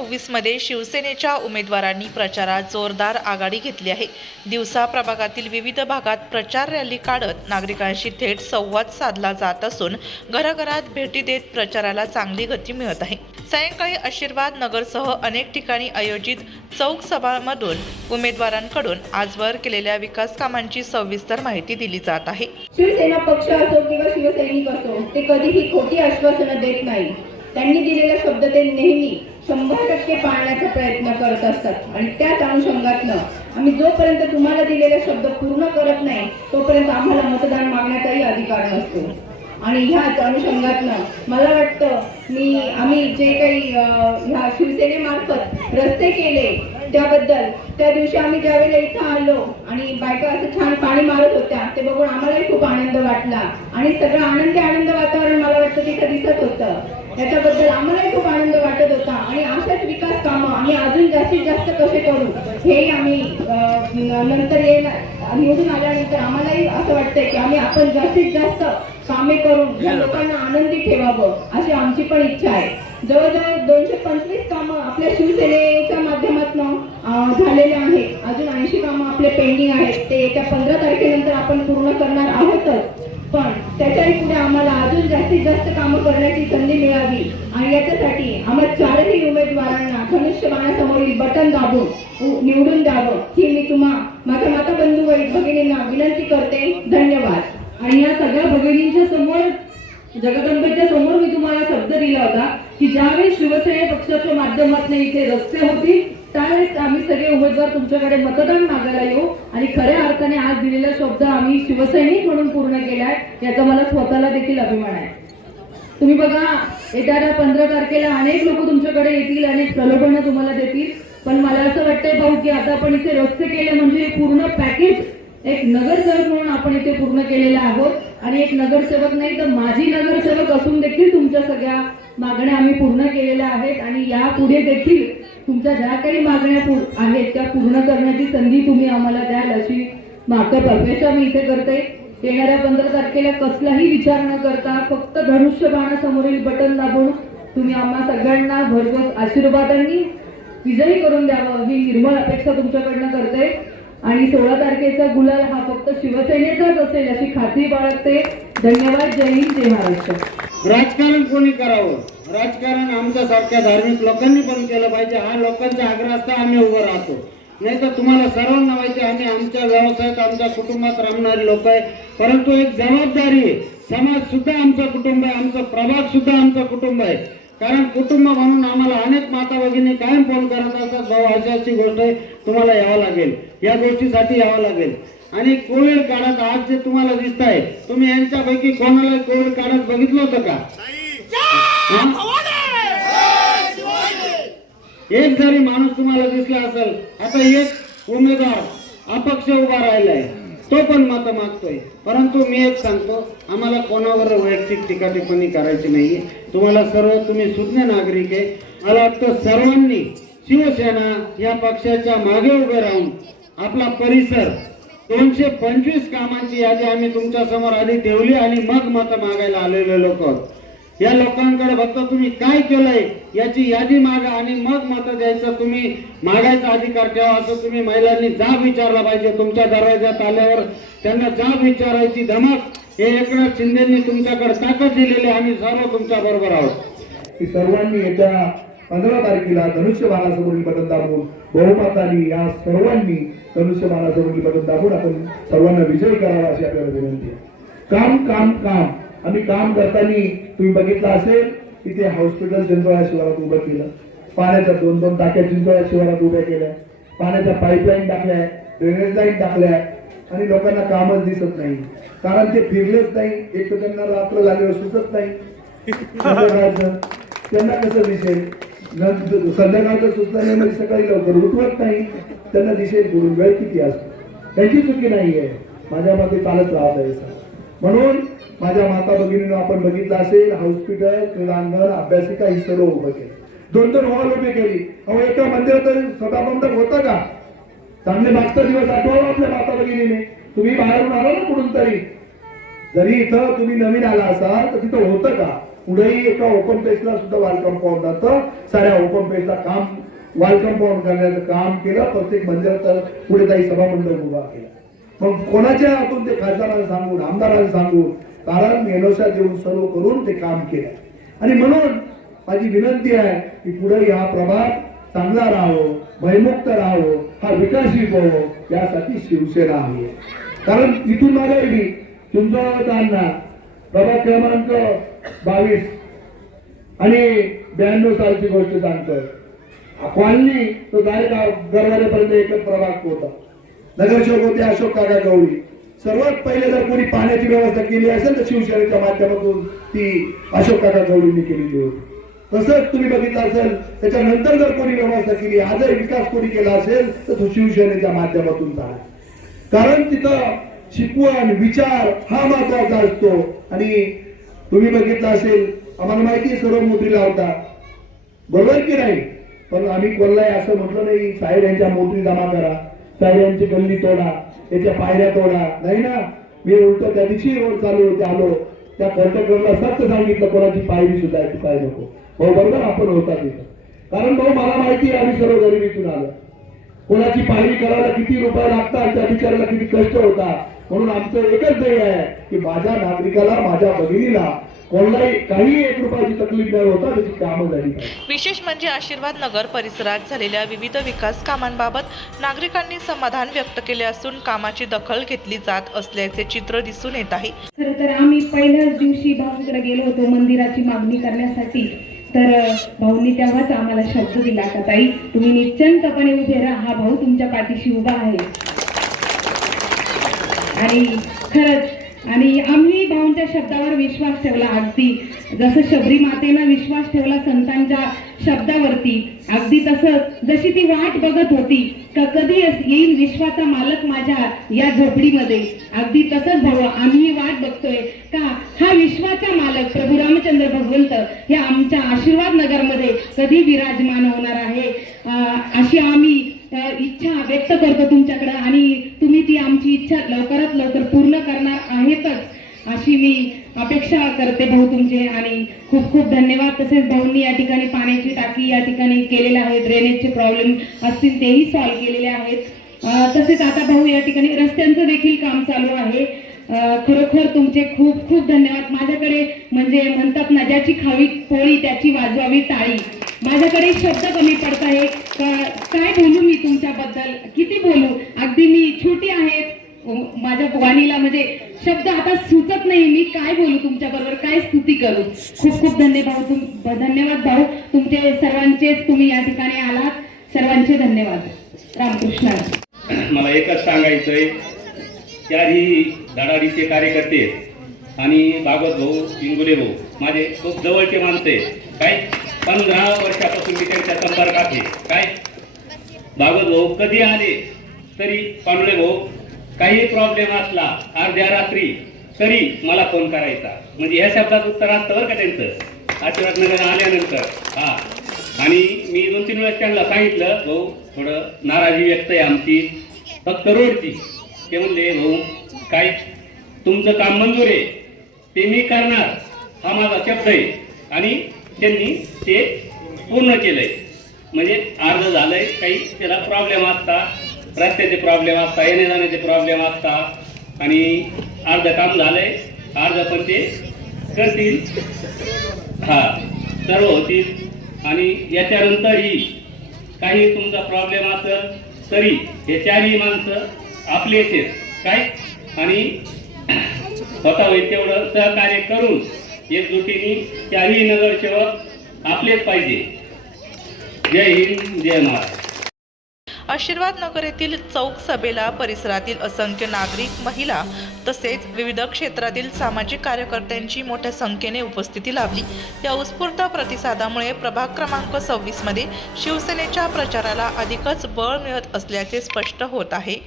सव्वीस शिवसेनेच्या उमेदवारांनी प्रचारात जोरदार आघाडी घेतली आहे. दिवसा प्रभागातील विविध भागात प्रचार रॅली काढत नागरिकांशी थेट संवाद साधला जात असून घराघरात भेटी देत प्रचाराला चांगली गती मिळत आहे. सायंकाळी आशीर्वाद नगरसह अनेक ठिकाणी आयोजित चौक सभामधून उमेदवारांकडून आजवर केलेल्या विकास कामांची सविस्तर माहिती दिली जात आहे. शिवसेना पक्ष असो किंवा शिवसैनिक असो ते कधीही खोटी आश्वासनं देत नाही. त्यांनी दिलेला शब्द ते नेहमी शंभर टक्के पाळण्याचा प्रयत्न करत असतात. आणि त्याच अनुषंगातनं आम्ही जोपर्यंत तुम्हाला दिलेला शब्द पूर्ण करत नाही तोपर्यंत आम्हाला मतदान मागण्याचाही अधिकार नसतो. आणि ह्याच अनुषंगातनं मला वाटतं मी आम्ही जे काही ह्या शिवसेनेमार्फत रस्ते केले त्याबद्दल त्या दिवशी आम्ही ज्यावेळेला इथं आलो आणि बायका असं छान पाणी मारत होत्या ते बघून आम्हालाही खूप आनंद वाटला. आणि सगळं आनंदी आनंद वातावरण मला वाटतं तिथं दिसत होतं. त्याच्याबद्दल आम्हालाही खूप आनंद वाटत होता. आणि अशाच विकास कामं आम्ही अजून जास्तीत जास्त कसे करू हेही आम्ही नंतर येणार निवडून आल्यानंतर आम्हालाही असं वाटतंय की आम्ही आपण जास्तीत जास्त कामे करून या लोकांना आनंदी ठेवावं अशी आमची पण इच्छा आहे. जवळजवळ दोनशे पंचवीस कामं आपल्या शिवसेनेच्या माध्यमातून झालेले आहेत अजून ऐंशी कामं आपले पेंडिंग आहेत. ते येत्या पंधरा तारखेनंतर आपण पूर्ण करणार आहोतच पण त्याच्याही पुढे आम्हाला अजून जास्तीत जास्त कामं करण्याची संधी मिळावी. आणि याच्यासाठी आम्हा चारही उमेदवारांना धनुष्यबाणासमोरील बटन दाबून निवडून द्यावं. ही मी तुम्हा माझ्या माता बंधू भगिनींना विनंती करते. धन्यवाद. आणि या सगळ्या भगिनींच्या समोर जगदंबेच्या समोर मी तुम्हाला शब्द दिला होता की ज्यावेळेस शिवसेना पक्षाच्या माध्यमातून इथे रस्ते होतील त्यावेळेस आम्ही सगळे उमेदवार तुमच्याकडे मतदान मागायला येऊ. आणि खऱ्या अर्थाने आज दिलेला शब्द आम्ही शिवसैनिक म्हणून पूर्ण केलाय याचा मला स्वतःला देखील अभिमान आहे. तुम्ही बघा येणाऱ्या पंधरा तारखेला अनेक लोक तुमच्याकडे येतील अनेक प्रलोभनं तुम्हाला देतील. पण मला असं वाटतंय भाऊ की आता आपण इथे रस्ते केले म्हणजे पूर्ण पॅकेज एक नगरसेवक म्हणून आपण इथे पूर्ण केलेलं आहोत. आणि एक नगरसेवक नाही तर माजी नगरसेवक असून देखील तुमच्या सगळ्या मागण्या आम्ही पूर्ण केलेल्या आहेत. आणि यापुढे देखील तुमच्या ज्या काही मागण्या आहेत त्या पूर्ण करण्याची संधी तुम्ही आम्हाला द्याल अशी मागं अपेक्षा मी इथे करते येणाऱ्या पंधरा तारखेला कसलाही विचार न करता फक्त धनुष्य बाणासमोरील बटन दाबून तुम्ही आम्हा सगळ्यांना भरघोस आशीर्वादांनी विजयी करून द्यावं ही निर्मळ अपेक्षा तुमच्याकडनं करते. आणि सोळा तारखेचा गुलाल हा फक्त शिवसेनेचाच असेल अशी खात्री बाळगते. धन्यवाद जय हिंद जय महाराष्ट्र. राजकारण कोणी करावं? राजकारण आमच्यासारख्या धार्मिक लोकांनी पण केलं पाहिजे. हा लोकांचा आग्रह असता आम्ही उभं राहतो. नाही तर तुम्हाला सर्वांना माहिती आम्ही आमच्या व्यवसायात आमच्या कुटुंबात राहणारे लोक आहे. परंतु एक जबाबदारी आहे. समाज सुद्धा आमचं कुटुंब आहे आमचं प्रभाग सुद्धा आमचं कुटुंब आहे. कारण कुटुंब म्हणून आम्हाला अनेक माता भगिनी कायम फोन करत असतात भाऊ अशी अशी गोष्ट आहे तुम्हाला यावं लागेल. या गोष्टीसाठी यावं लागेल. आणि कोविड काळात आज जे तुम्हाला दिसत आहे तुम्ही यांच्यापैकी कोणाला कोविड काळात बघितलं होतं का? एक जरी माणूस तुम्हाला दिसला असेल आता एक उमेदवार अपक्ष उभा राहिलाय तो पण मत मागतोय. परंतु मी एक सांगतो आम्हाला कोणावर वैयक्तिक टीका टिप्पणी करायची नाहीये. तुम्हाला सर्व तुम्ही सुज्ञ नागरिक आहे. मला वाटतं सर्वांनी शिवसेना या पक्षाच्या मागे उभे राहून आपला परिसर दोनशे पंचवीस कामांची यादी आम्ही तुमच्यासमोर आधी ठेवली आणि मग मत मागायला आलेले लोक. आहोत. या लोकांकडे फक्त तुम्ही काय केलंय याची यादी मागा आणि मग मत द्यायचं. तुम्ही मागायचा अधिकार ठेवा असं तुम्ही महिलांनी जाब विचारला पाहिजे. तुमच्या दरवाज्यात आल्यावर त्यांना जाब विचारायची धमक. हे एकनाथ शिंदेनी तुमच्याकडे ताकद दिलेली आम्ही सर्व तुमच्या बरोबर आहोत. की सर्वांनी येत्या पंधरा तारखेला धनुष्यबाणासमोरील बटन दाबून बहुमतानी या सर्वांनी धनुष्यबाणासमोरील पदक दाबून आपण सर्वांना विजयी करावा अशी आपल्याला विनंती आहे. काम काम काम. आम्ही काम करताना तुम्ही बघितलं असेल तिथे हॉस्पिटल चिंचोळ्या शिवारात उभं केलं. पाण्याच्या दोन दोन टाक्या चिंचोळ्या शिवारात उभ्या केल्या. पाण्याच्या पाईपलाईन टाकल्या ड्रेनेज लाईन टाकल्या आणि लोकांना कामच दिसत नाही. कारण ते फिरलेच नाही एक तर त्यांना रात्र लागल्यावर सुचत नाही. त्यांना कसं दिसेल? संध्याकाळचं सुचलं नाही म्हणजे सकाळी लवकर उठवत नाही. त्यांना दिसेल कुठून वेळ किती असतो. त्याची चुकी नाही आहे माझ्या मते चालत राहत आहे सर. म्हणून माझ्या माता भगिनीनं आपण बघितलं असेल हॉस्पिटल क्रीडांगण अभ्यासिका ही सर्व उभं केलं. दोन दोन हॉल उभे केली. अहो एका मंदिरात तरी सभामंडप होतं का? चांगले मागचा दिवस आठवावा आपल्या माता भगिनीने. तुम्ही बाहेरून आला ना कुठून तरी? जरी इथं तुम्ही नवीन आला असाल तर तिथं होतं का? पुढेही एका ओपन पेजला सुद्धा वाल कंपाऊंड जातं. साऱ्या ओपन पेजला काम वाल कंपाऊंड करण्याचं काम केलं. प्रत्येक मंदिरात पुढे काही सभामंडळ उभा केला. मग कोणाच्या हातून ते खासदारांना सांगून आमदारांना सांगून कारण एनओशा देऊन सर्व करून ते काम केलं. आणि म्हणून माझी विनंती आहे की पुढे हा प्रभाग चांगला राहावं भयमुक्त राहावं हा विकास व्हावं यासाठी शिवसेना हवी आहे. कारण इथून माझ्या मी तुमचा प्रभाग क्रमांक बावीस आणि ब्याण्णव सालची गोष्ट सांगतो कॉलनी तो डायरेक्ट गरवारेपर्यंत एकच प्रभाग होता नगरसेवक होते अशोक काका गवळी सर्वात पहिले जर कोणी पाण्याची व्यवस्था केली असेल तर शिवसेनेच्या माध्यमातून ती अशोक काका गवळींनी केलेली होती. तसंच तुम्ही बघितलं असेल त्याच्यानंतर जर कोणी व्यवस्था केली आजही विकास कोणी केला असेल तर तो शिवसेनेच्या माध्यमातून झाला. कारण तिथं शिकवण विचार हा महत्त्वाचा असतो. आणि तुम्ही बघितलं असेल आम्हाला माहिती सर्व मोत्रीला होता. बरोबर की नाही? पण आम्ही कोल्हाय असं म्हटलं नाही साहेब यांच्या मोत्री जमा करा साहेब यांची गल्ली तोडा. याच्या पायऱ्या तोडा. नाही ना? मी उलट त्या दिवशी रोड चालू होते आलो. त्या कॉन्ट्रॅक्टरला सत्य सांगितलं कोणाची पायरी सुद्धा आहे, काय नको. भाऊ बरोबर आपण होता तिथं. कारण भाऊ मला माहिती आहे आम्ही सर्व गरिबीतून आलो. कोणाची पायरी करायला किती रुपये लागतात त्या बिचाराला किती कष्ट होता म्हणून आमचं एकच ध्येय आहे की माझ्या नागरिकाला माझ्या भगिनीला कोणालाही काही एक रुपयाची तकलीफ नाही होता त्याची कामं झाली पाहिजे. विशेष म्हणजे आशीर्वाद नगर परिसरात झालेल्या विविध विकास कामांबाबत नागरिकांनी समाधान व्यक्त केले असून कामाची दखल घेतली जात असल्याचे चित्र दिसून येत आहे. खरं तर आम्ही पहिल्याच दिवशी भाऊंकडे गेलो होतो मंदिराची मागणी करण्यासाठी. तर भाऊंनी तेव्हाच आम्हाला शब्द दिला का ताई तुम्ही निश्चिंतपणे उभे राहा. हा भाऊ तुमच्या पाठीशी उभा आहे. आणि खरंच आणि आम्ही भाऊंच्या शब्दावर विश्वास ठेवला अगदी. जसं शबरी मातेनं विश्वास ठेवला संतांच्या शब्दावरती अगदी तसंच जशी ती वाट बघत होती का कधी येईल विश्वाचा मालक माझ्या या झोपडीमध्ये. अगदी तसंच भाऊ आम्ही वाट बघतोय का? हा विश्वाचा मालक प्रभू रामचंद्र भगवंत हे आमच्या आशीर्वाद नगरमध्ये कधी विराजमान होणार आहे? अशी आम्ही इच्छा व्यक्त करतो तुमच्याकडं आणि तुम्ही ती आमची इच्छा लवकरात लवकर पूर्ण करणार आहेतच अशी मी अपेक्षा करते भाऊ तुमचे आणि खूप खूप धन्यवाद. तसेच भाऊंनी या ठिकाणी पाण्याची टाकी या ठिकाणी केलेल्या आहेत ड्रेनेजचे प्रॉब्लेम असतील तेही सॉल्व्ह केलेले आहेत. तसेच आता भाऊ या ठिकाणी रस्त्यांचं देखील काम चालू आहे. खरोखर तुमचे खूप खूप धन्यवाद. माझ्याकडे म्हणजे म्हणतात ना ज्याची खावी पोळी त्याची वाजवावी टाळी माझ्याकडे शब्द कमी पडत आहे काय बोलू मी तुमच्याबद्दल? किती बोलू अगदी मी छोटी आहे माझ्या वाणीला म्हणजे शब्द आता सुचत नाही मी काय बोलू तुमच्या बरोबर काय स्तुती करू? खूप खूप धन्यवाद तुम धन्यवाद भाऊ. तुमचे सर्वांचेच तुम्ही या ठिकाणी आलात. सर्वांचे धन्यवाद. रामकृष्ण. मला एकच सांगायचंय. त्याही धडाडीचे कार्यकर्ते आणि भागवत भाऊ इंगुले भाऊ माझे खूप जवळचे माणसे. काय? पंधरा वर्षापासून मी त्यांच्या संपर्कात आहे. काय? भागवत भाऊ कधी आले? तरी पांडुळे भाऊ काही प्रॉब्लेम असला अर्ध्या रात्री तरी मला फोन करायचा. म्हणजे ह्या शब्दात उत्तर असतं बरं का त्यांचं. आशीर्वाद नगर आल्यानंतर. हा. आणि मी दोन तीन वेळेस त्यांना सांगितलं भाऊ थोडं नाराजी व्यक्त आहे आमची. फक्त रोडची. ते म्हणले भाऊ काय? तुमचं काम मंजूर आहे. ते मी करणार. हा माझा शब्द आहे. आणि त्यांनी ते पूर्ण केलंय. म्हणजे अर्ज झालंय काही त्याला प्रॉब्लेम असता. रस्त्याचे प्रॉब्लेम असता येण्या जाण्याचे प्रॉब्लेम असता. आणि अर्ध काम झालंय अर्ध पण ते करतील. हा सर्व होतील. आणि याच्यानंतरही काही तुमचा प्रॉब्लेम असेल तरी हे चारही माणसं आपलेच आहेत काय? आणि स्वतः होईल तेवढं सहकार्य करून एकजुटीने चारही नगरसेवक आपलेच पाहिजे. जय हिंद जय महाराज आशीर्वाद नगर येथील चौक सभेला परिसरातील असंख्य नागरिक महिला तसेच विविध क्षेत्रातील सामाजिक कार्यकर्त्यांची मोठ्या संख्येने उपस्थिती लाभली. या उत्स्फूर्त प्रतिसादामुळे प्रभाग क्रमांक सव्वीसमध्ये शिवसेनेच्या प्रचाराला अधिकच बळ मिळत असल्याचे स्पष्ट होत आहे.